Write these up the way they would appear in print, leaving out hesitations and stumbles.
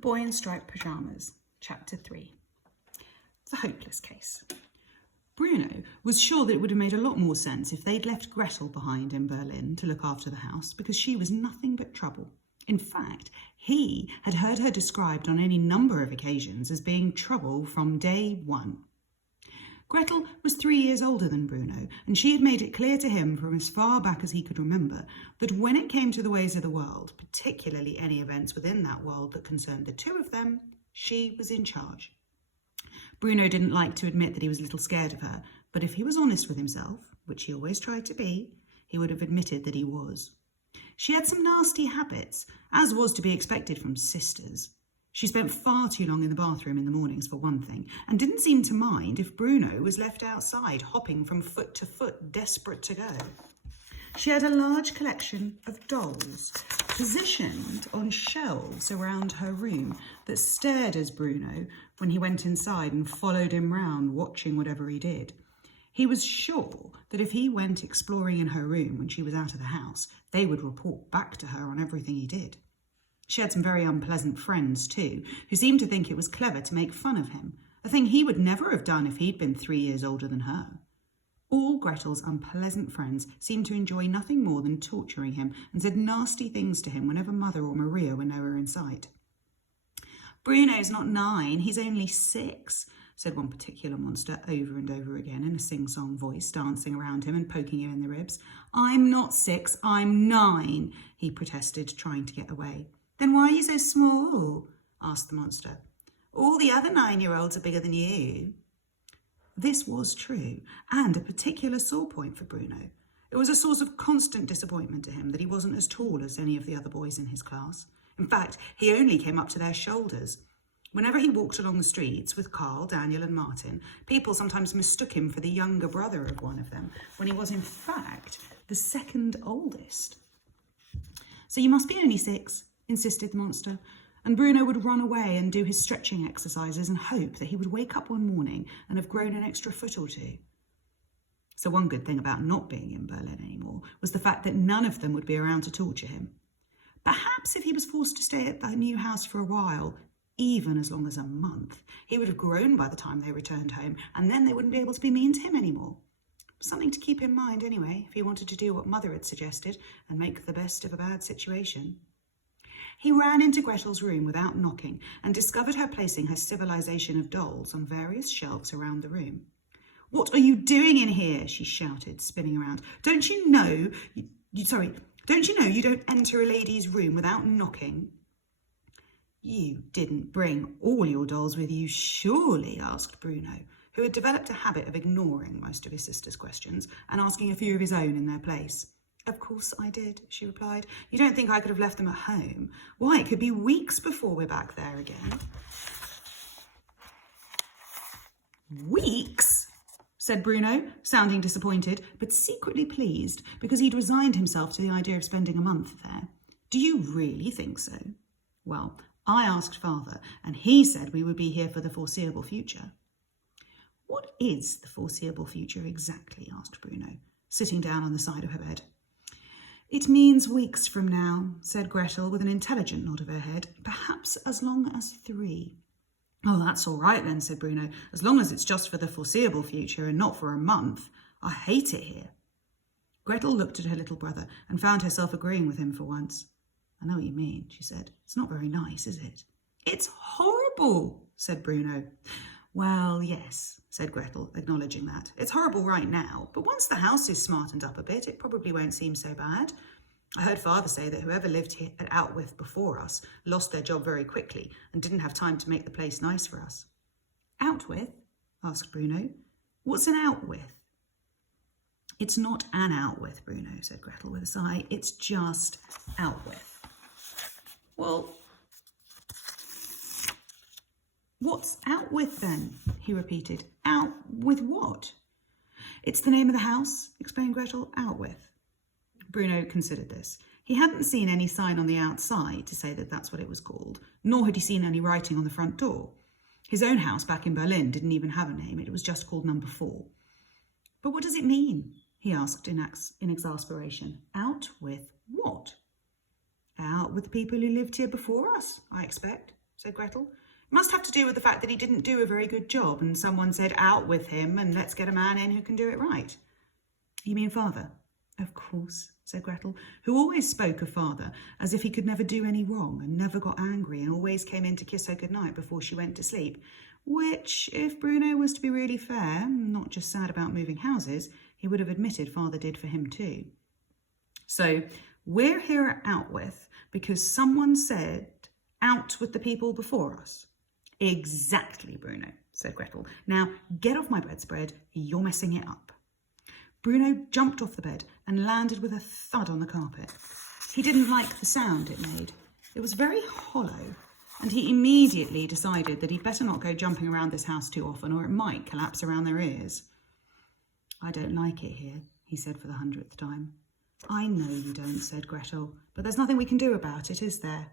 Boy in Striped Pyjamas, Chapter 3. The Hopeless Case. Bruno was sure that it would have made a lot more sense if they'd left Gretel behind in Berlin to look after the house, because she was nothing but trouble. In fact, he had heard her described on any number of occasions as being trouble from day one. Gretel was 3 years older than Bruno, and she had made it clear to him from as far back as he could remember that when it came to the ways of the world, particularly any events within that world that concerned the two of them, she was in charge. Bruno didn't like to admit that he was a little scared of her, but if he was honest with himself, which he always tried to be, he would have admitted that he was. She had some nasty habits, as was to be expected from sisters. She spent far too long in the bathroom in the mornings, for one thing, and didn't seem to mind if Bruno was left outside, hopping from foot to foot, desperate to go. She had a large collection of dolls, positioned on shelves around her room, that stared as Bruno when he went inside and followed him round, watching whatever he did. He was sure that if he went exploring in her room when she was out of the house, they would report back to her on everything he did. She had some very unpleasant friends too, who seemed to think it was clever to make fun of him, a thing he would never have done if he'd been 3 years older than her. All Gretel's unpleasant friends seemed to enjoy nothing more than torturing him and said nasty things to him whenever Mother or Maria were nowhere in sight. "Bruno's not 9, he's only 6, said one particular monster over and over again in a sing-song voice, dancing around him and poking him in the ribs. "I'm not 6, I'm 9, he protested, trying to get away. "Then why are you so small?" asked the monster. "All the other 9-year-olds are bigger than you." This was true, and a particular sore point for Bruno. It was a source of constant disappointment to him that he wasn't as tall as any of the other boys in his class. In fact, he only came up to their shoulders. Whenever he walked along the streets with Carl, Daniel and Martin, people sometimes mistook him for the younger brother of one of them, when he was in fact the second oldest. "So you must be only 6, insisted the monster, and Bruno would run away and do his stretching exercises and hope that he would wake up one morning and have grown an extra foot or 2. So one good thing about not being in Berlin anymore was the fact that none of them would be around to torture him. Perhaps if he was forced to stay at that new house for a while, even as long as a month, he would have grown by the time they returned home, and then they wouldn't be able to be mean to him anymore. Something to keep in mind anyway, if he wanted to do what Mother had suggested and make the best of a bad situation. He ran into Gretel's room without knocking and discovered her placing her civilization of dolls on various shelves around the room. "What are you doing in here?" she shouted, spinning around. Don't you know you don't enter a lady's room without knocking?" "You didn't bring all your dolls with you, surely?" asked Bruno, who had developed a habit of ignoring most of his sister's questions and asking a few of his own in their place. "Of course I did," she replied. "You don't think I could have left them at home? Why, it could be weeks before we're back there again." "Weeks?" said Bruno, sounding disappointed, but secretly pleased because he'd resigned himself to the idea of spending a month there. "Do you really think so?" "Well, I asked Father, and he said we would be here for the foreseeable future." "What is the foreseeable future exactly?" asked Bruno, sitting down on the side of her bed. "It means weeks from now," said Gretel with an intelligent nod of her head. "Perhaps as long as 3. "Oh, that's all right then," said Bruno, "as long as it's just for the foreseeable future and not for a month. I hate it here." Gretel looked at her little brother and found herself agreeing with him for once. "I know what you mean," she said. "It's not very nice, is it?" "It's horrible," said Bruno. "Well, yes," said Gretel, acknowledging that. "It's horrible right now, but once the house is smartened up a bit, it probably won't seem so bad. I heard Father say that whoever lived here at Outwith before us lost their job very quickly and didn't have time to make the place nice for us." "Outwith?" asked Bruno. "What's an Outwith?" "It's not an Outwith, Bruno," said Gretel with a sigh. "It's just Outwith." "Well, what's Outwith then?" he repeated. "Out with what?" "It's the name of the house," explained Gretel. "Outwith." Bruno considered this. He hadn't seen any sign on the outside to say that that's what it was called, nor had he seen any writing on the front door. His own house back in Berlin didn't even have a name. It was just called Number 4. "But what does it mean?" he asked in exasperation. "Out with what?" "Out with the people who lived here before us, I expect," said Gretel. It must have to do with the fact that he didn't do a very good job and someone said, out with him and let's get a man in who can do it right. You mean father? Of course, said Gretel, who always spoke of father as if he could never do any wrong and never got angry and always came in to kiss her goodnight before she went to sleep, which, if Bruno was to be really fair, not just sad about moving houses, he would have admitted father did for him too. So we're here at Outwith because someone said, out with the people before us. Exactly, Bruno, said Gretel. Now get off my bedspread, you're messing it up. Bruno jumped off the bed and landed with a thud on the carpet. He didn't like the sound it made. It was very hollow, and he immediately decided that he'd better not go jumping around this house too often or it might collapse around their ears. I don't like it here, he said for the 100th time. I know you don't, said Gretel, but there's nothing we can do about it, is there?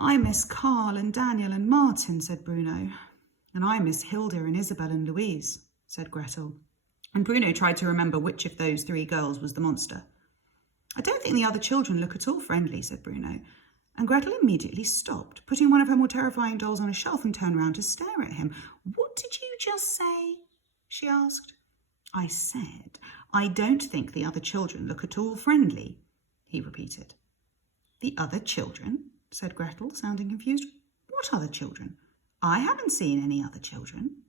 I miss Carl and Daniel and Martin, said Bruno. And I miss Hilda and Isabel and Louise, said Gretel. And Bruno tried to remember which of those 3 girls was the monster. I don't think the other children look at all friendly, said Bruno. And Gretel immediately stopped, putting one of her more terrifying dolls on a shelf and turned round to stare at him. What did you just say? She asked. I said, I don't think the other children look at all friendly, he repeated. The other children? Said Gretel, sounding confused. What other children? I haven't seen any other children.